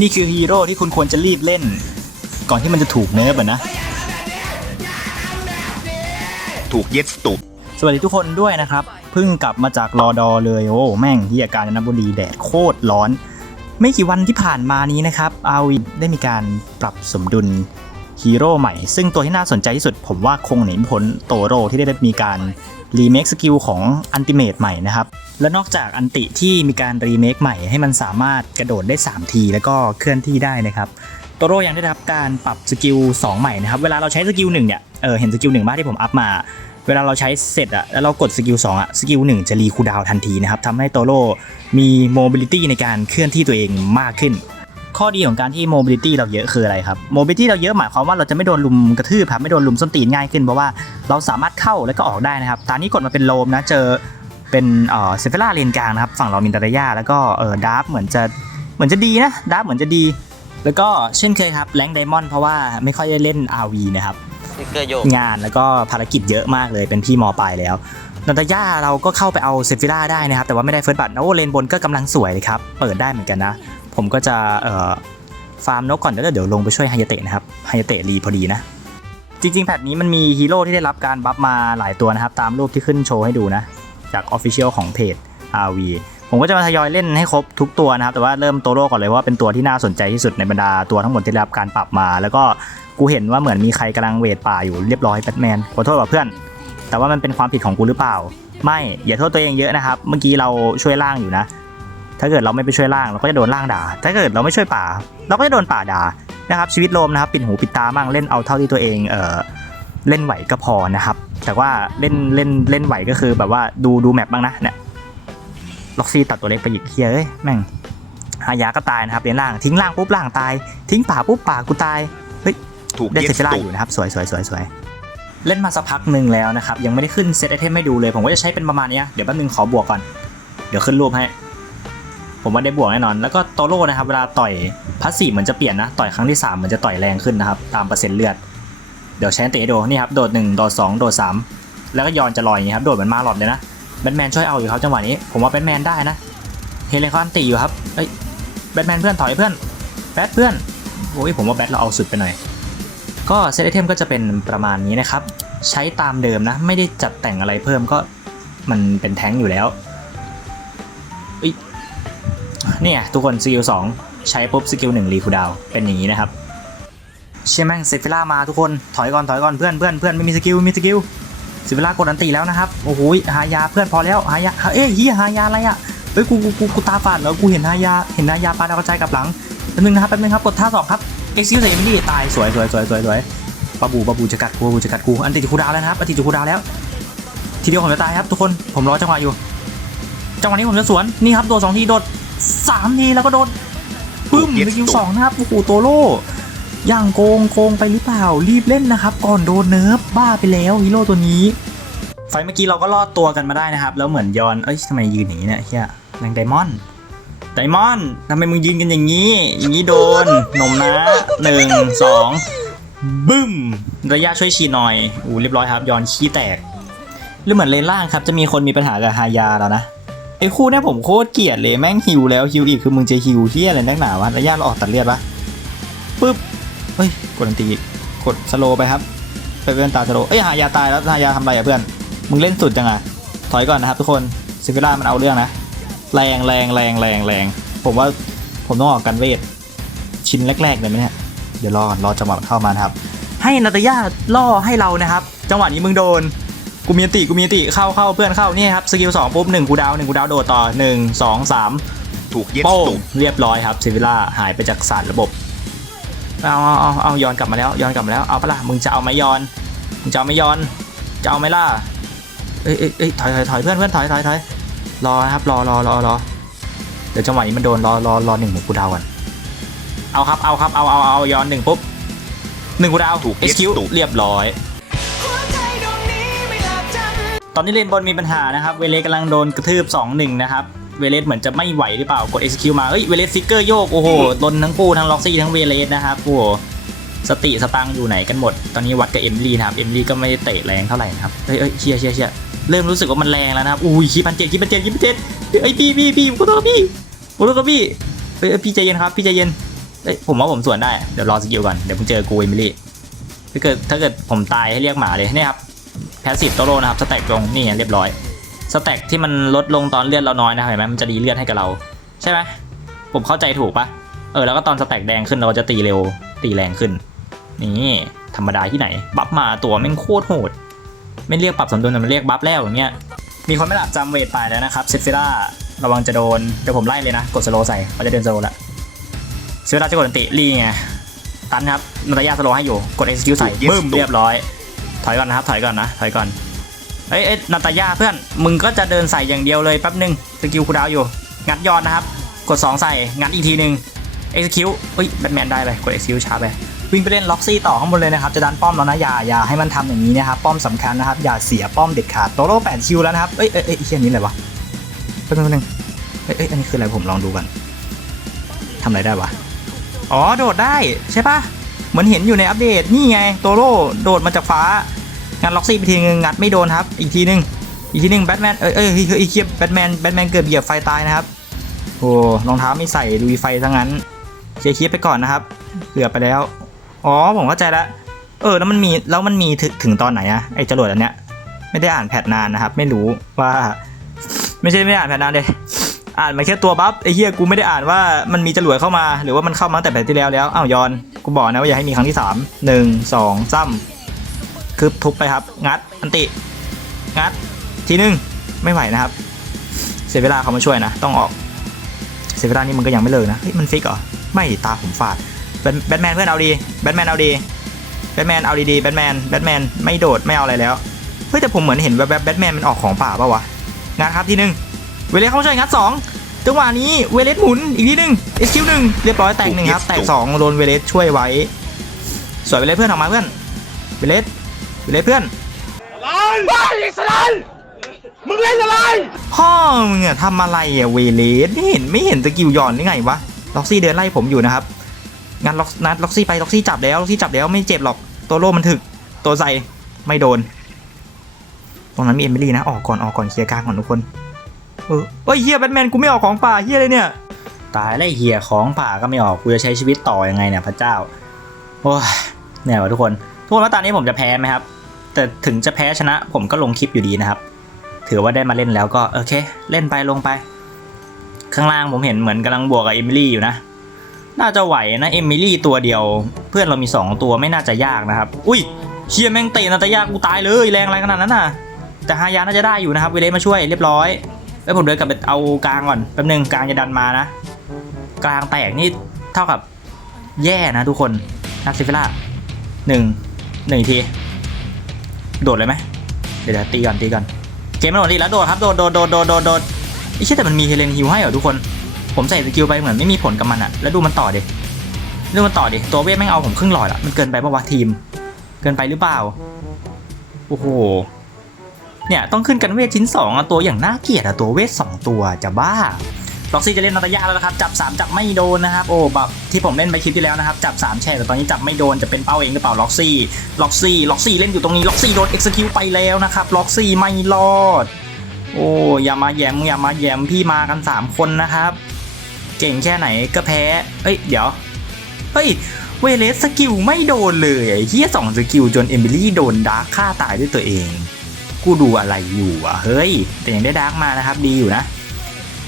นี่คือฮีโร่ที่คุณควรจะรีบเล่น ก่อนที่มันจะถูกเนิร์ฟอะนะ ถูกเย็ดตุกสวัสดีทุกคนด้วยนะครับ เพิ่งกลับมาจากรอดอเลยโอ้แม่งที่อาการจนบุรีแดดโคตรร้อน ไม่กี่วันที่ผ่านมานี้นะครับอาวีได้มีการปรับสมดุล ฮีโร่ใหม่ ซึ่งตัวที่น่าสนใจที่สุดผมว่าคงหนีไม่พ้นโตโร่ที่ได้มีการรีเมคสกิลของอันติเมตใหม่นะครับ และนอกจากอันติที่มีการรีเมคใหม่ให้มันสามารถกระโดดได้ 3 ที แล้วก็เคลื่อนที่ได้นะครับโตโร่ยังได้รับการปรับสกิล2ใหม่นะครับ เวลาเราใช้สกิลหนึ่งเนี่ยเออเห็นสกิลหนึ่งบ้างที่ผมอัพมา เวลาเราใช้เสร็จอะแล้วเรากดสกิล2อะสกิล1จะรีคูดาวทันทีนะครับทำให้โตโร่มีโมบิลิตี้ในการเคลื่อนที่ตัวเองมากขึ้น ข้อดีของการที่โมบิลิตี้เราเยอะคืออะไรครับโมบิลิตี้เราเยอะหมายความว่าเราจะไม่โดนลุมกระทืบครับไม่โดนลุมส้นตีนง่ายขึ้นเพราะว่าเราสามารถเข้าแล้วก็ออกได้นะครับตอนนี้กดมาเป็นโลมนะเจอเป็นเอ่อเซฟล่าเลนกลางนะครับฝั่งเรามินตาย่าแล้วก็เออดาร์ฟเหมือนจะเหมือนจะดีนะดาร์ฟเหมือนจะดี แล้วก็เช่นเคยครับแรงไดมอนด์เพราะว่าไม่ค่อยได้เล่น RV นะครับสติ๊กเกอร์โยกงานแล้วก็ภารกิจเยอะมากเลยเป็นพี่มอปลายแล้วนาตาย่าเราก็เข้าไปเอาเซฟิล่าได้นะครับ แต่ว่าไม่ได้เฟิร์สบัตโอ้เลนบนก็กำลังสวยเลยครับ เปิดได้เหมือนกันนะ ผมก็จะเอ่อฟาร์มนกก่อนแล้วเดี๋ยวลงไปช่วยไฮยาเตะนะครับไฮยาเตะรีพอดีนะ จริงๆแพทนี้มันมีฮีโร่ที่ได้รับการบัฟมาหลายตัวนะครับ ตามรูปที่ขึ้นโชว์ให้ดูนะ จากออฟฟิเชียลของเพจ RV ผมก็จะมาทยอยเล่นให้ครบทุกตัวนะครับ แต่ว่าเริ่มโตโร่ก่อนเลยเพราะว่าเป็นตัวที่น่าสนใจที่สุดในบรรดาตัวทั้งหมดที่ได้รับการปรับมา แล้วก็กูเห็นว่าเหมือนมีใครกำลังเวทป่าอยู่เรียบร้อยแบทแมนขอโทษว่ะเพื่อน แต่ว่ามันเป็นความผิดของกูหรือเปล่า ไม่อย่าโทษตัวเองเยอะนะครับ เมื่อกี้เราช่วยล่างอยู่นะ ถ้าเกิดเราไม่ไปช่วยล่างเราก็จะโดนล่างด่า ถ้าเกิดเราไม่ช่วยป่า เราก็จะโดนป่าด่านะครับชีวิตโลมนะครับปิดหูปิดตามั่งเล่นเอาเท่าที่ตัวเองเออเล่นไหวก็พอนะครับ แต่ว่าเล่นเล่นเล่นไหวก็คือแบบว่าดูดูแมปบ้างนะเนี่ยล็อกซี่ตัดตัวเล็กไปอีกเฮียเอ้ยแม่งหายาก็ตายนะครับเลนล่างทิ้งล่างปุ๊บล่างตาย ทิ้งป่าปุ๊บป่ากูตายถูกได้เย็เซดฟิล่าตุอกยู่นะครับสวยสวยสวยสวยเล่นมาสักพักหนึ่งแล้วนะครับยังไม่ได้ขึ้นเซตไอเทมให้ดูเลย ผมก็จะใช้เป็นประมาณเนี้ยเดี๋ยวแป๊บนึงขอบวกก่อน เดี๋ยวขึ้นรูปให้ ผมว่าได้บวกแน่นอน แล้วก็โตโร่นะครับเวลาต่อยพัสซีฟเหมือนจะเปลี่ยนนะ ต่อยครั้งที่3เหมือนจะต่อยแรงขึ้นนะครับ ตามเปอร์เซ็นต์เลือด เดี๋ยวใช้เตะให้ดูนี่ครับ โดด1โดด2โดด3 แล้วก็ย้อนจะลอยอย่างนี้ครับ โดดเหมือนมาหลอดเลยนะแบทแมนช่วยเอาอยู่ครับจังหวะนี้ ผมว่าแบทแมนได้นะ เฮเลนเขาอันตีอยู่ครับ เอ้ย แบทแมนเพื่อนถอยเพื่อน แบทเพื่อน โอ้ยผมว่าแบทเราเอาสุดไปหน่อย ก็เซตไอเทมก็จะเป็นประมาณนี้นะครับ ใช้ตามเดิมนะ ไม่ได้จัดแต่งอะไรเพิ่มก็มันเป็นแท้งอยู่แล้ว เนี่ยทุกคนสกิลสองใช้ปุ๊บสกิลหนึ่งรีคูดาวเป็นอย่างนี้นะครับ เชี่ยแม่งเซฟิล่ามาทุกคนถอยก่อนถอยก่อนเพื่อนเพื่อนเพื่อนไม่มีสกิลไม่มีสกิลเซฟิล่ากดอันตีแล้วนะครับโอ้โหหายาเพื่อนพอแล้วหายาเอ้ยเฮียหายาอะไรอะเฮ้ยกูกูกูกูตาฝาดแล้วกูเห็นหายาเห็นหายาปลาดาวกระจายกับหลังแป๊บนึงนะครับแป๊บนึงครับกดท่าสองครับเอ็กซิวเซมิลี่ตายสวยสวยสวยสวยสวยปะบูปะบูจะกัดกูปะบูจะกัดกูอันติจะคูดาวแล้วนะครับอันติจะคูดาวแล้ว ทีเดียวผมจะตายครับทุกคนผมรอจังหวะอยู่จังหวะนี้ผมจะสวนนี่ครับโดดสองทีโดด สามทีแล้วก็โดดปึ้มสกิลสองนะครับโอ้โหโตโร่ย่างโกงโกงไปหรือเปล่ารีบเล่นนะครับ ก่อนโดนเนิร์ฟบ้าไปแล้วฮีโร่ตัวนี้ ไฟเมื่อกี้เราก็รอดตัวกันมาได้นะครับ แล้วเหมือนยอนเอ้ยทำไมยืนอย่างนี้เนี่ยเฮียแรงไดมอนด์ไดมอนด์ทำไมมึงยืนกันอย่างนี้ อย่างนี้โดนนมนะหนึ่งสองบึ้ม ระยะช่วยชีหน่อยอู้เรียบร้อยครับ ยอนขี้แตกหรือเหมือนเลนล่างครับ จะมีคนมีปัญหากับฮายาแล้วนะ ไอ้คู่เนี่ยผมโคตรเกลียดเลยแม่งฮิวแล้วฮิวอีกคือมึงจะฮิวที่อะไรนักหนาวะระยะเราออกตัดเลือดปะปึ๊บเฮ้ยกดอันตีกดสโลไปครับไปเพื่อนตาสโลเอ้ยฮายาตายแล้วฮายาทำอะไรอะเพื่อนมึงเล่นสุดจังอะถอยก่อนนะครับทุกคนซิฟิล่ามันเอาเรื่องนะแรงแรงแรงแรงแรงผมว่าผมต้องออกกันเวทชิ้นแรกๆเลยไหมเนี่ยเดี๋ยวรอก่อนรอจังหวะเข้ามานะครับให้นาตาย่าล่อให้เรานะครับ จังหวะนี้มึงโดน กูมีอันติกูมีอันติเข้าเข้าเพื่อนเข้านี่ครับสกิลสองปุ๊บหนึ่งกูดาวหนึ่งกูดาวโดดต่อหนึ่งสองสามถูกเย็ดโป้งตุกเรียบร้อยครับซิวิล่าหายไปจากสารระบบเอาเอาเอาเอาย้อนกลับมาแล้วย้อนกลับมาแล้วเอาปะล่ะมึงจะเอาไหมย้อนมึงจะเอาไหมย้อนจะเอาไหมล่ะเอ้ยเอ้ยเอ้ยถอยถอยถอยเพื่อนเพื่อนถอยถอยถอยรอนะครับรอรอรอรอเดี๋ยวจังหวะนี้มันโดนรอรอรอหนึ่งหมูกูดาวก่อนเอาครับเอาครับเอาเอาเอาย้อนหนึ่งปุ๊บหนึ่งกูดาวถูกเอ็กเย็ดคิวตุกเรียบร้อย ตอนนี้เลนบนมีปัญหานะครับ เวเลสกำลังโดนกระทืบ 2-1 นะครับ เวเลสเหมือนจะไม่ไหวหรือเปล่ากด execute มาเอ้ย เวเลสฟิกเกอร์โยก โอ้โหลนทั้งคู่ทั้งล็อกซี่ทั้งเวเลสนะครับ โอ้โห สติสตังค์อยู่ไหนกันหมด ตอนนี้วัดกับเอมลี่นะครับ เอมลี่ก็ไม่ได้เตะแรงเท่าไหร่นะครับ เฮ้ยเอ้ยเชียร์เชียร์เชียร์เริ่มรู้สึกว่ามันแรงแล้วนะครับ อุ้ยคีพันเจ็ดคีพันเจ็ดคีพันเจ็ดเอ้ยพี่พี่พี่ขอโทษครับพี่ขอโทษครับพี่เอ้ยพี่ใจเย็นครับพี่ใจเย็นเอ้ยผมว่าผมส่วนได้ เดี๋ยวรอสกิลก่อน เดี๋ยวมึงเจอกูเอมิลี่ ถ้าเกิดถ้าเกิดผมตายให้เรียกหมาเลยเนี่ยครับ พสซีฟโตโร่นะครับสแต็กลงนี่ไงเรียบร้อยสแต็กที่มันลดลงตอนเลือดเราน้อยนะเห็นไหมมันจะดีเลือดให้กับเรา ใช่ไหมผมเข้าใจถูกปะเออแล้วก็ตอนสแต็กแดงขึ้นเราจะตีเร็วตีแรงขึ้น นี่ธรรมดาที่ไหน บัฟมาตัวแม่งโคตรโหด ไม่เรียกปรับสมดุลแต่มันเรียกบัฟแล้วอย่างเงี้ยมีคนไม่หลับจำเวทไปแล้วนะครับเซฟิล่าระวังจะโดนเดี๋ยวผมไล่เลยนะ กดสโลว์ใส่เขาจะเดินสโลว์ละเซฟิล่าจะกดอันติรีไงตันครับนาตายาสโลว์ให้อยู่กด execute ใส่ถูก yes บึ้มถูกเรียบร้อย ถอยก่อนนะครับ ถอยก่อนนะ ถอยก่อน เอ้ยเอ้ยนาตายาเพื่อน มึงก็จะเดินใส่อย่างเดียวเลยแป๊บหนึง สกิลคูดาวอยู่ งัดยอดนะครับ กด 2 ใส่ งัดอีกทีหนึ่ง execute เอ้ยแบทแมนได้ไป กด execute ช้าไป วิ่งไปเล่นล็อกซี่ต่อข้างบนเลยนะครับ จะดันป้อมแล้วนะ อย่า อย่าให้มันทำอย่างนี้นะครับ ป้อมสำคัญนะครับ อย่าเสียป้อมเด็ดขาด โตโร่8คิวแล้วนะครับ เอ้ยเอ้ยเอ้ยไอ้เช่นนี้อะไรวะแป๊บนึงแป๊บนึงเอ้ยเอ้ยอันนี้คืออะไรผมลองดูก่อนทำอะไรได้วะ อ๋อ โดดได้ใช่ปะเหมือนเห็นอยู่ในอัปเดตนี่ไง โตโร่โดดมาจากฟ้า งัดล็อกซี่ไปทีนึงงัดไม่โดนครับ อีกทีนึง อีกทีนึงแบทแมน เอ้ยเอ้ยเฮ้ยเฮ้ยไอ้เคียบแบทแมน แบทแมนเกือบเหยียบไฟตายนะครับ โอ้รองเท้าไม่ใส่ลุยไฟซะงั้นเคลียร์คลิปไปก่อนนะครับ เกือบไปแล้ว อ๋อ ผมเข้าใจแล้วเออ แล้วมันมี แล้วมันมีถึงถึงตอนไหนอะไอจรวดอันเนี้ย ไม่ได้อ่านแพทนานนะครับ ไม่รู้ว่า ไม่ใช่ไม่ได้อ่านแพทนานเลยอ่านมาแค่ตัวบัฟไอเฮียกูไม่ได้อ่านว่ามันมีจรวดเข้ามา หรือว่ามันเข้ามาตั้งแต่แพทที่แล้วแล้วอ้าวยอน กูบอกนะว่าอย่าให้มีครั้งที่สามหนึ่งสองซ้ำ คือทุบไปครับ งัด อันติ งัด ทีหนึง ไม่ไหวนะครับ เสียเวลาเขามาช่วยนะ ต้องออก เสียเวลานี่มันก็ยังไม่เลิกนะ เฮ้ย มันฟิกเหรอ ไม่ตาผมฝาด แบทแมนเพื่อนเอาดี แบทแมนเอาดี แบทแมนเอาดีๆ แบทแมน แบทแมน ไม่โดด ไม่เอาอะไรแล้ว เฮ้ย แต่ผมเหมือนเห็นแวบๆแบทแมนมันออกของป่าปะวะงานครับทีหนึ่งเวเลสเข้ามาช่วยงัดสองจังหวะนี้เวเลสหมุนอีกทีหนึ่งเอสคิวหนึ่งเรียบร้อยแตกหนึ่งครับ แตกสองโดนเวเลสช่วยไว้สวยเวเลสเพื่อนออกมาเพื่อนเวเลส เวเลสเพื่อนมึงเล่นอะไร พ่อมึงอะทำอะไรอะเวเลสไม่เห็นไม่เห็นสกิลหย่อนได้ไงวะล็อกซี่เดินไล่ผมอยู่นะครับงานล็อกนัดล็อกซี่ไปล็อกซี่จับแล้วล็อกซี่จับแล้วไม่เจ็บหรอกตัวโล่มันถึกตัวใส่ไม่โดน ตรงนั้นมีเอมิลี่นะออกก่อนออกก่อนเคลียร์กลางก่อนทุกคนเออเฮ้ยเฮียแบทแมนกูไม่ออกของป่าเฮียเลยเนี่ยตายแล้วไอ้เฮียของป่าก็ไม่ออกกูจะใช้ชีวิตต่อยังไงเนี่ยพระเจ้าโอ้ยเหนื่อยว่ะทุกคนทุกคนว่าตอนนี้ผมจะแพ้ไหมครับ แต่ถึงจะแพ้ชนะผมก็ลงคลิปอยู่ดีนะครับ ถือว่าได้มาเล่นแล้วก็โอเค เล่นไปลงไป ข้างล่างผมเห็นเหมือนกำลังบวกกับเอมิลี่อยู่นะ น่าจะไหวนะเอมิลี่ตัวเดียว เพื่อนเรามี 2 ตัวไม่น่าจะยากนะครับ อุ้ยเชียแม่งเตะนาตายากูตายเลยแรงอะไรขนาดนั้นน่ะ แต่ฮายาน่าจะได้อยู่นะครับเวเลมาช่วยเรียบร้อยเอ้ยผมเดินกลับไปเอากลางก่อนแป๊บนึงกลางจะดันมานะ กลางแตกนี่เท่ากับแย่นะทุกคนนักซิฟิล่าหนึ่งหนึ่งที โดดเลยไหมเดี๋ยวตีก่อนตีก่อนเกมมันหมดลีแล้วโดดครับโดดโดดโดดโดดโดดโดดไอ้เชี่ยแต่มันมีเฮเลนฮิวให้เหรอทุกคน ผมใส่สกิลไปเหมือนไม่มีผลกับมันอะแล้วดูมันต่อดิดูมันต่อดิตัวเวทแม่งเอาผมครึ่งหลอดอะมันเกินไปปะวะทีม เกินไปหรือเปล่าโอ้โหเนี่ยต้องขึ้นกันเวทชิ้นสองอะตัวอย่างน่าเกลียดอะตัวเวทสองตัวจะบ้า ล็อกซี่จะเล่นนาตายาแล้วนะครับ จับ 3 จับไม่โดนนะครับ โอ้แบบที่ผมเล่นไปคลิปที่แล้วนะครับ จับ 3 แช่แต่ตอนนี้จับไม่โดน จะเป็นเป้าเองหรือเปล่าล็อกซี่ ล็อกซี่ ล็อกซี่เล่นอยู่ตรงนี้ ล็อกซี่โดนเอ็กซ์คิวไปแล้วนะครับ ล็อกซี่ไม่รอด โอ้อย่ามาแยมอย่ามาแยมพี่มากัน 3 คนนะครับ เก่งแค่ไหนก็แพ้ เอ้ย เดี๋ยว เฮ้ย เวเลสสกิลไม่โดนเลยเฮียสองสกิลจนเอมิลี่โดนดาร์คฆ่าตายด้วยตัวเอง กูดูอะไรอยู่อะเฮ้ย แต่ยังได้ดาร์กมานะครับ ดีอยู่นะ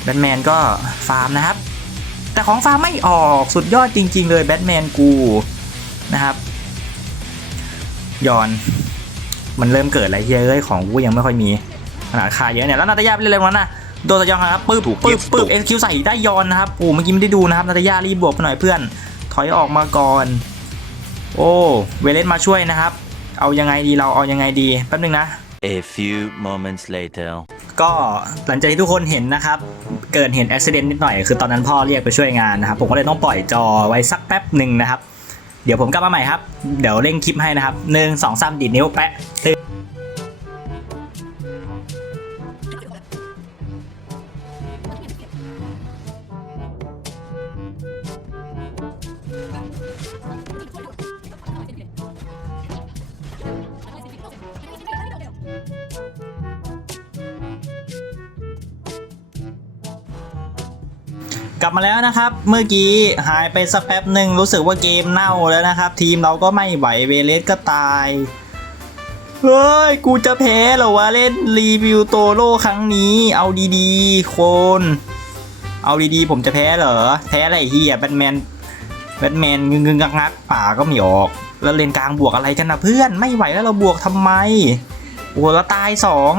แบทแมนก็ฟาร์มนะครับ แต่ของฟาร์มไม่ออกสุดยอดจริง ๆ เลยแบทแมนกูนะครับยอน มันเริ่มเกิดอะไรเฮ้ยเอ้ยของกูยังไม่ค่อยมีขนาดคาเยอะเนี่ยแล้วนาตาญาไปเล่นอะไรวันนั้นน่ะโดนตะยองครับปึ๊บถูกปึ๊บปึ๊บเอ็กซ์คิวใส่ได้ยอนนะครับโอ้เมื่อกี้ไม่ได้ดูนะครับนาตาญารีบบวกไปหน่อยเพื่อน ถอยออกมาก่อน โอ้เวเลสมาช่วยนะครับ เอายังไงดีเราเอายังไงดีแป๊บนึงนะ A few moments later. ก็หลังจากที่ทุกคนเห็นนะครับ เกิดเห็นอุบิเหตุนิดหน่อย คือตอนนั้นพ่อเรียกไปช่วยงานนะครับ ผมก็เลยต้องปล่อยจอไว้สักแป๊บหนึ่งนะครับ เดี๋ยวผมกลับมาใหม่ครับ เดี๋ยวเร่งคลิปให้นะครับหนึ่งสองสามดีดนิ้วแปะตึ๊ กลับมาแล้วนะครับ เมื่อกี้หายไปสักแป๊บหนึ่งรู้สึกว่าเกมเน่าแล้วนะครับ ทีมเราก็ไม่ไหวเวเลสก็ตายเฮ้ย กูจะแพ้เหรอวะเล่นรีวิวโตโร่ครั้งนี้ เอาดีๆคน เอาดีๆ ผมจะแพ้เหรอ แพ้อะไรเฮียแบทแมน แบทแมนงึงงึงงักงักป่าก็ไม่ออก แล้วเลนกลางบวกอะไรกันนะเพื่อน ไม่ไหวแล้วเราบวกทำไม โอ้โหแล้วตายสอง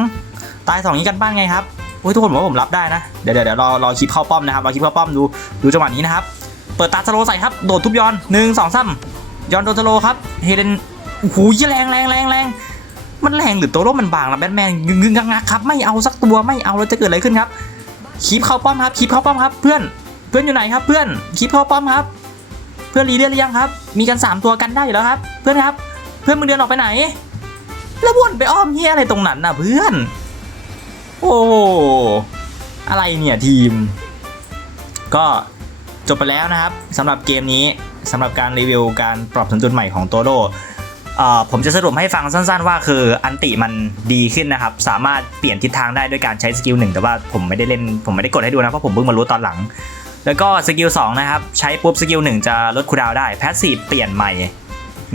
ตายสองนี้กันบ้านไงครับ โอ้ยทุกคนผมว่าผมรับได้นะเดี๋ยวเดี๋ยวเดี๋ยวรอรอคลิปเข้าป้อมนะครับรอคลิปเข้าป้อมดูดูจังหวะนี้นะครับ เปิดตาสโลใส่ครับ โดดทุบยอนหนึ่งสองสามยอนโดนสโลครับ เฮเลนโอ้โหแรงแรงแรงแรงมันแรงหรือตัวโลมันบางนะแบทแมนงึงงักงักครับ ไม่เอาสักตัวไม่เอาแล้วจะเกิดอะไรขึ้นครับคลิปเข้าป้อมครับคลิปเข้าป้อมครับ เพื่อนเพื่อนอยู่ไหนครับ เพื่อนคลิปเข้าป้อมครับ เพื่อนรีเลือดหรือยังครับ มีกันสามตัวกันได้อยู่แล้วครับ เพื่อนครับ เพื่อนมึงเดินออกไปไหน แล้ววนไปอ้อมเฮียอะไรตรงนั้นน่ะเพื่อน โอ้อะไรเนี่ยทีม ก็จบไปแล้วนะครับสำหรับเกมนี้สำหรับการรีวิวการปรับสมดุลใหม่ของโตโร่ผมจะสรุปให้ฟังสั้นๆว่าคืออันติมันดีขึ้นนะครับ สามารถเปลี่ยนทิศทางได้ด้วยการใช้สกิลหนึ่งแต่ว่าผมไม่ได้เล่นผมไม่ได้กดให้ดูนะ เพราะผมเพิ่งมารู้ตอนหลัง แล้วก็สกิล2นะครับ ใช้ปุ๊บสกิล1จะลดคูดาวได้แพสซีฟเปลี่ยนใหม่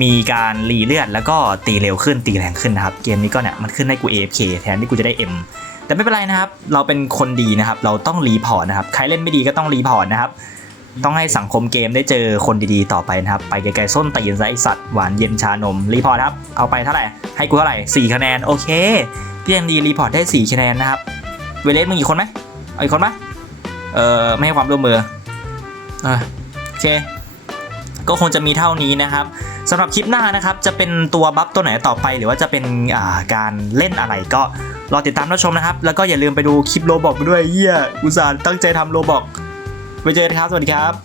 มีการรีเลือดแล้วก็ตีเร็วขึ้นตีแรงขึ้นนะครับ เกมนี้ก็เนี่ยมันขึ้นให้กู AFK แทนที่กูจะได้ M แต่ไม่เป็นไรนะครับ เราเป็นคนดีนะครับ เราต้องรีพอร์ตนะครับ ใครเล่นไม่ดีก็ต้องรีพอร์ตนะครับ ต้องให้สังคมเกมได้เจอคนดีๆต่อไปนะครับ ไปไกลๆส้นตีนไอสัตว์หวานเย็นชานมรีพอร์ตครับ เอาไปเท่าไหร่ ให้กูเท่าไหร่ 4 คะแนน โอเคพี่ยังดีรีพอร์ตได้ 4 คะแนนนะครับ เวเลสมึงอีกคนไหมเอาอีกคนไหมเออไม่ให้ความร่วมมือเออโอเค ก็คงจะมีเท่านี้นะครับสำหรับคลิปหน้านะครับ จะเป็นตัวบัฟตัวไหนต่อไป หรือว่าจะเป็นาการเล่นอะไรก็ รอติดตามรับชมนะครับ แล้วก็อย่าลืมไปดูคลิปโลบอกด้วยเยี่ยอุตส่าห์ตั้งใจทำโลบอกไปเจอกันครับ สวัสดีครับ